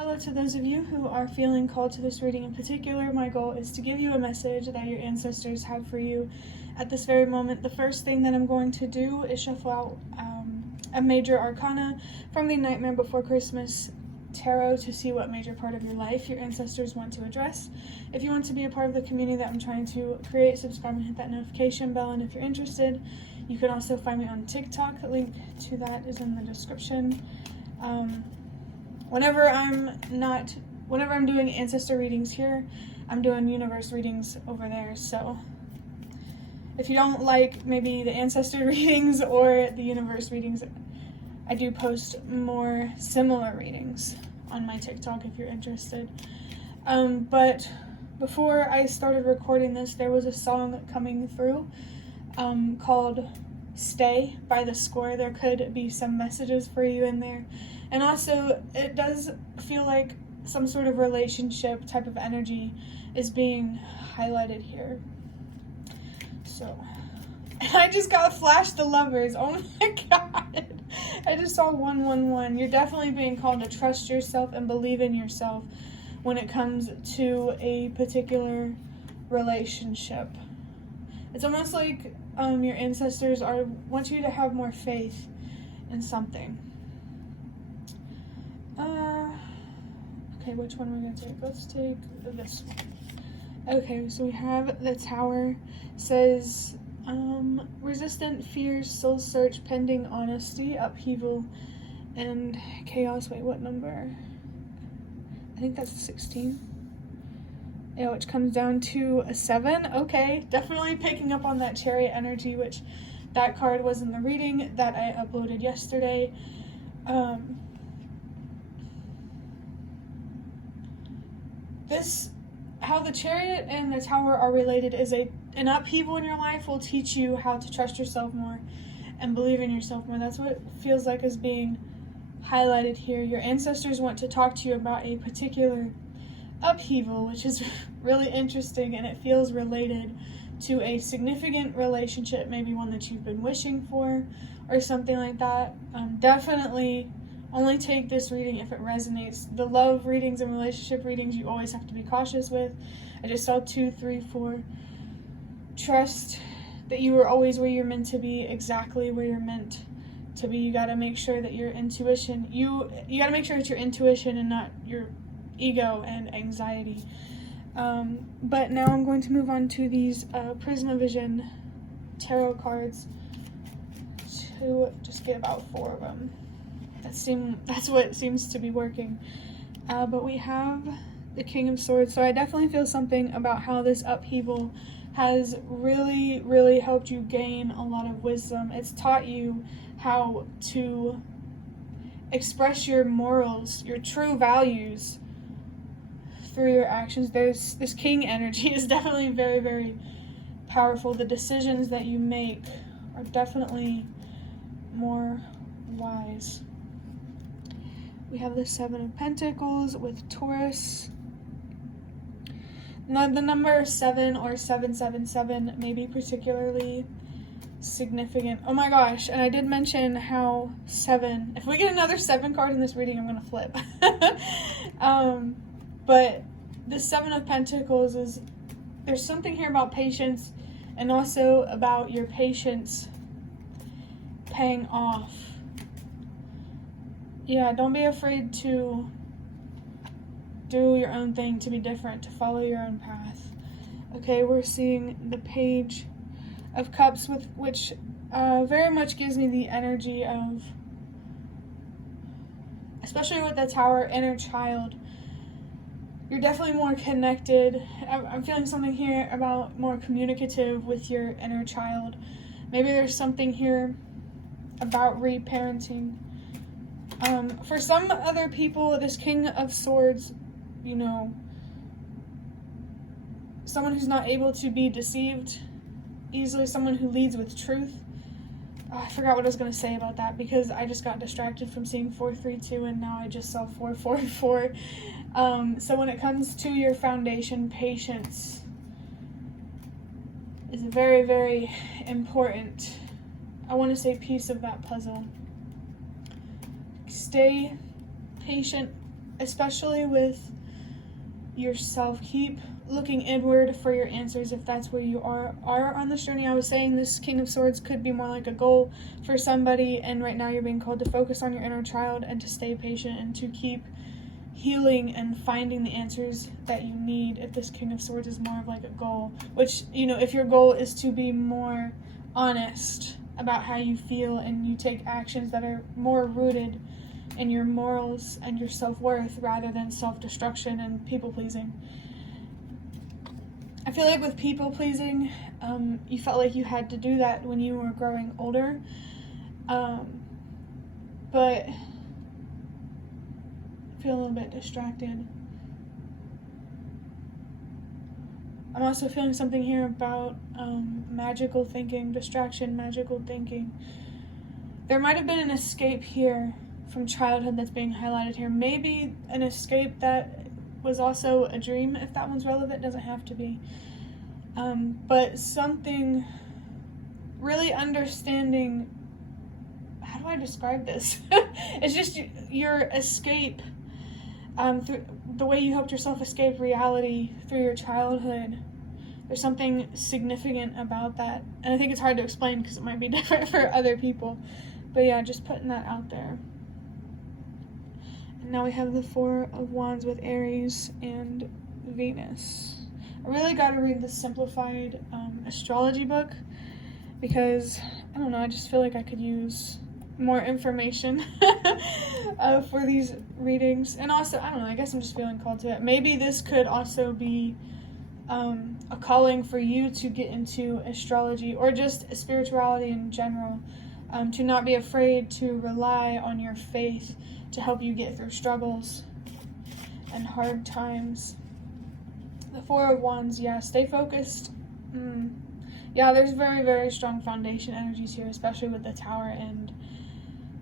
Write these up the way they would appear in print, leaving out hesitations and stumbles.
Hello to those of you who are feeling called to this reading in particular. My goal is to give you a message that your ancestors have for you at this very moment. The first thing that I'm going to do is shuffle out a major arcana from the Nightmare Before Christmas tarot to see what major part of your life your ancestors want to address. If you want to be a part of the community that I'm trying to create, subscribe and hit that notification bell. And if you're interested, you can also find me on TikTok. The link to that is in the description. Whenever I'm doing ancestor readings here, I'm doing universe readings over there. So if you don't like maybe the ancestor readings or the universe readings, I do post more similar readings on my TikTok if you're interested. But before I started recording this, there was a song coming through called Stay by The Score. There could be some messages for you in there. And also, it does feel like some sort of relationship type of energy is being highlighted here. So, I just got flashed the Lovers. Oh my god. I just saw 111. You're definitely being called to trust yourself and believe in yourself when it comes to a particular relationship. It's almost like your ancestors want you to have more faith in something. Okay, which one are we going to take? Let's take this one. Okay, so we have the Tower. It says, resistant fears, soul search, pending honesty, upheaval, and chaos. Wait, what number? I think that's 16. Yeah, which comes down to a 7. Okay, definitely picking up on that Chariot energy, which that card was in the reading that I uploaded yesterday. How the Chariot and the Tower are related is an upheaval in your life will teach you how to trust yourself more and believe in yourself more. That's what it feels like is being highlighted here. Your ancestors want to talk to you about a particular upheaval, which is really interesting, and it feels related to a significant relationship, maybe one that you've been wishing for or something like that. Definitely only take this reading if it resonates. The love readings and relationship readings you always have to be cautious with. I just saw 2, 3, 4. Trust that you are always where you're meant to be, exactly where you're meant to be. You got to make sure that your intuition, you got to make sure it's your intuition and not your ego and anxiety. But now I'm going to move on to these Prismavision tarot cards to just get about 4 of them. That's what seems to be working. But we have the King of Swords. So I definitely feel something about how this upheaval has really, really helped you gain a lot of wisdom. It's taught you how to express your morals, your true values through your actions. This King energy is definitely very, very powerful. The decisions that you make are definitely more wise. We have the 7 of Pentacles with Taurus. Now, the number 7 or 777 may be particularly significant. Oh my gosh, and I did mention how 7, if we get another 7 card in this reading, I'm going to flip. But the 7 of Pentacles there's something here about patience and also about your patience paying off. Yeah, don't be afraid to do your own thing, to be different, to follow your own path. Okay, we're seeing the Page of Cups, which very much gives me the energy of, especially with the Tower, inner child. You're definitely more connected. I'm feeling something here about more communicative with your inner child. Maybe there's something here about reparenting. For some other people, this King of Swords, someone who's not able to be deceived easily, someone who leads with truth. I forgot what I was going to say about that because I just got distracted from seeing 432 and now I just saw 444. So when it comes to your foundation, patience is very, very important. I want to say piece of that puzzle. Stay patient especially with yourself. Keep looking inward for your answers if that's where you are on this journey. I was saying this King of Swords could be more like a goal for somebody, and right now you're being called to focus on your inner child and to stay patient and to keep healing and finding the answers that you need. If this King of Swords is more of like a goal, which, you know, if your goal is to be more honest about how you feel and you take actions that are more rooted in your morals and your self-worth rather than self-destruction and people-pleasing. I feel like with people-pleasing, you felt like you had to do that when you were growing older, but I feel a little bit distracted. I'm also feeling something here about magical thinking, distraction, magical thinking. There might have been an escape here from childhood that's being highlighted here. Maybe an escape that was also a dream, if that one's relevant. Doesn't have to be. But something really understanding, how do I describe this? It's just your escape, through the way you helped yourself escape reality through your childhood. There's something significant about that. And I think it's hard to explain because it might be different for other people. But yeah, just putting that out there. And now we have the Four of Wands with Aries and Venus. I really got to read the simplified astrology book because, I don't know, I just feel like I could use more information for these readings. And also, I don't know, I guess I'm just feeling called to it. Maybe this could also be a calling for you to get into astrology or just spirituality in general, to not be afraid to rely on your faith to help you get through struggles and hard times. The Four of Wands, yeah, stay focused. Yeah, there's very, very strong foundation energies here, especially with the Tower and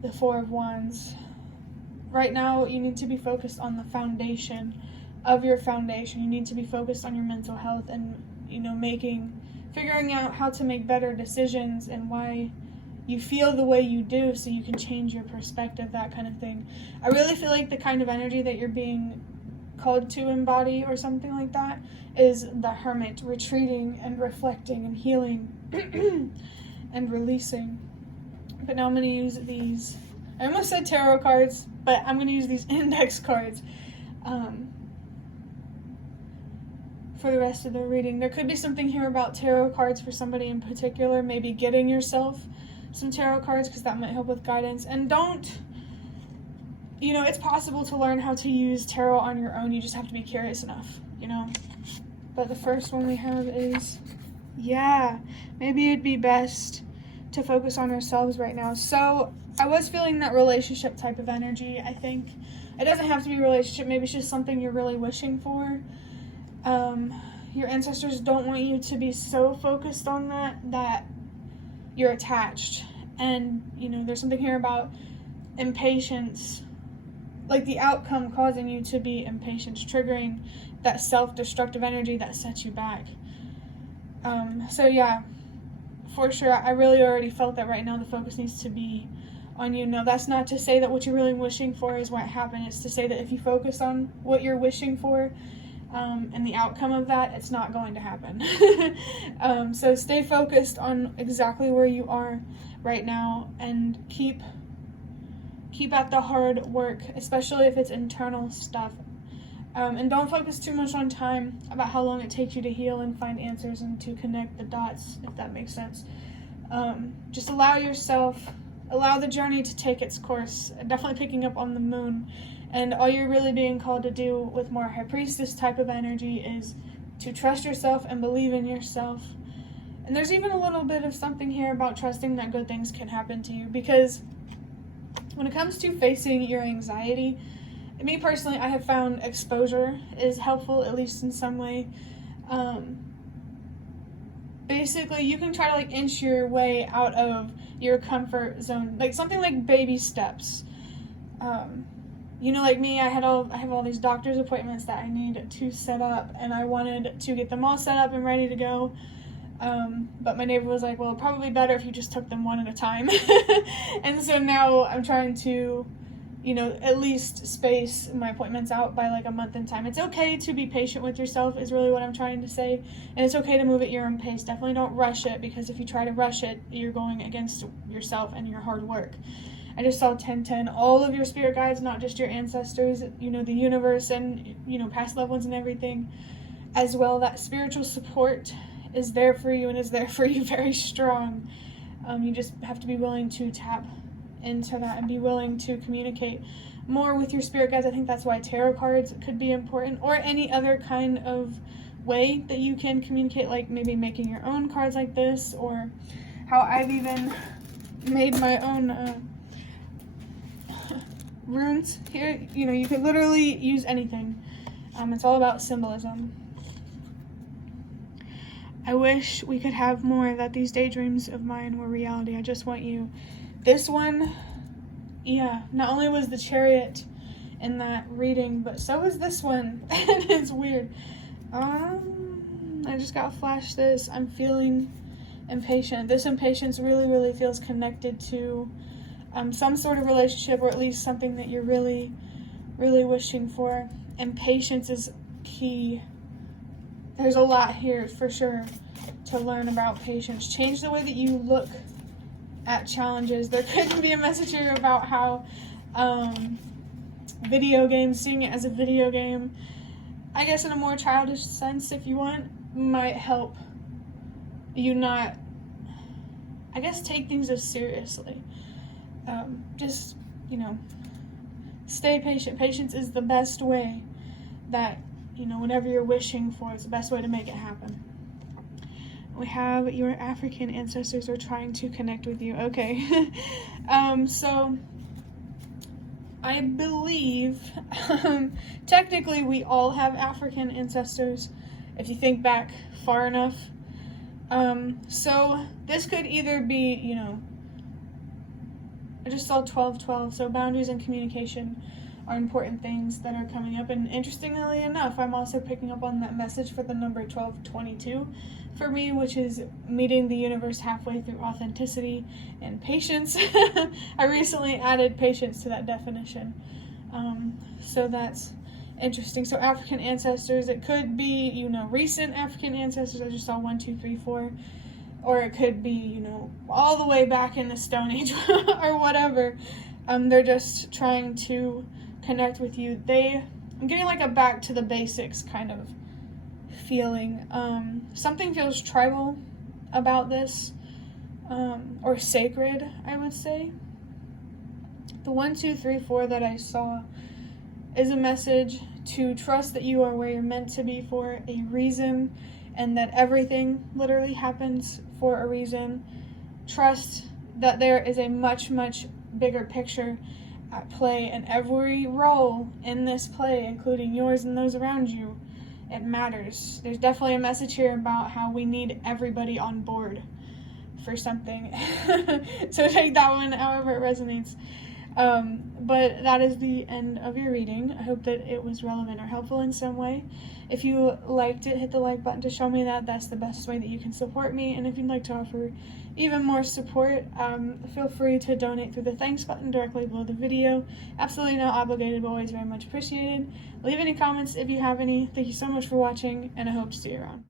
the Four of Wands. Right now, you need to be focused on the foundation of your foundation. You need to be focused on your mental health and, you know, figuring out how to make better decisions and why you feel the way you do so you can change your perspective, that kind of thing. I really feel like the kind of energy that you're being called to embody or something like that is the Hermit, retreating and reflecting and healing and releasing. But now I'm going to use these, I almost said tarot cards, but I'm going to use these index cards for the rest of the reading. There could be something here about tarot cards for somebody in particular, maybe getting yourself some tarot cards because that might help with guidance. And don't, you know, it's possible to learn how to use tarot on your own. You just have to be curious enough, you know. But the first one we have is, yeah, maybe it'd be best to focus on ourselves right now. So I was feeling that relationship type of energy, I think. It doesn't have to be a relationship. Maybe it's just something you're really wishing for. Your ancestors don't want you to be so focused on that you're attached. And, you know, there's something here about impatience, like the outcome causing you to be impatient, triggering that self-destructive energy that sets you back. So yeah, for sure, I really already felt that right now the focus needs to be on you. No, that's not to say that what you're really wishing for is what happened. It's to say that if you focus on what you're wishing for, and the outcome of that, it's not going to happen. So stay focused on exactly where you are right now and keep at the hard work, especially if it's internal stuff. And don't focus too much on time, about how long it takes you to heal and find answers and to connect the dots, if that makes sense. Just allow the journey to take its course. Definitely picking up on the moon. And all you're really being called to do with more High Priestess type of energy is to trust yourself and believe in yourself. And there's even a little bit of something here about trusting that good things can happen to you, because when it comes to facing your anxiety, me personally, I have found exposure is helpful, at least in some way. Basically, you can try to like inch your way out of your comfort zone, like something like baby steps. You know, like me, I have all these doctor's appointments that I need to set up, and I wanted to get them all set up and ready to go. But my neighbor was like, well, probably better if you just took them one at a time. And so now I'm trying to at least space my appointments out by like a month in time. It's okay to be patient with yourself is really what I'm trying to say. And it's okay to move at your own pace. Definitely don't rush it, because if you try to rush it, you're going against yourself and your hard work. I just saw 1010. All of your spirit guides, not just your ancestors, the universe and, past loved ones and everything as well. That spiritual support is there for you and is there for you very strong. You just have to be willing to tap into that and be willing to communicate more with your spirit guides. I think that's why tarot cards could be important, or any other kind of way that you can communicate, like maybe making your own cards like this, or how I've even made my own runes here. You could literally use anything. It's all about symbolism. I wish we could have more, that these daydreams of mine were reality. I just want you. This one, yeah, not only was the Chariot in that reading, but so was this one. And it's weird. I just got flashed this. I'm feeling impatient. This impatience really, really feels connected to some sort of relationship, or at least something that you're really, really wishing for. And patience is key. There's a lot here for sure to learn about patience. Change the way that you look at challenges. There could be a message here about how video games, seeing it as a video game, I guess in a more childish sense, if you want, might help you not, I guess, take things as seriously. Just, stay patient. Patience is the best way that, whatever you're wishing for, it's the best way to make it happen. We have your African ancestors are trying to connect with you. Okay. So I believe technically we all have African ancestors if you think back far enough. So this could either be, I just saw 1212, so boundaries and communication are important things that are coming up. And interestingly enough, I'm also picking up on that message for the number 1222 for me, which is meeting the universe halfway through authenticity and patience. I recently added patience to that definition. So that's interesting. So African ancestors, it could be, recent African ancestors. I just saw 1, 2, 3, 4. Or it could be, all the way back in the Stone Age or whatever. They're just trying to connect with you. I'm getting like a back to the basics kind of feeling. Something feels tribal about this, or sacred, I would say. The 1, 2, 3, 4 that I saw is a message to trust that you are where you're meant to be for a reason, and that everything literally happens for a reason. Trust that there is a much, much bigger picture at play, and every role in this play, including yours and those around you, it matters. There's definitely a message here about how we need everybody on board for something. So take that one however it resonates. But that is the end of your reading. I hope that it was relevant or helpful in some way. If you liked it, hit the like button to show me that. That's the best way that you can support me. And if you'd like to offer even more support, feel free to donate through the thanks button directly below the video. Absolutely not obligated, but always very much appreciated. Leave any comments if you have any. Thank you so much for watching, and I hope to see you around.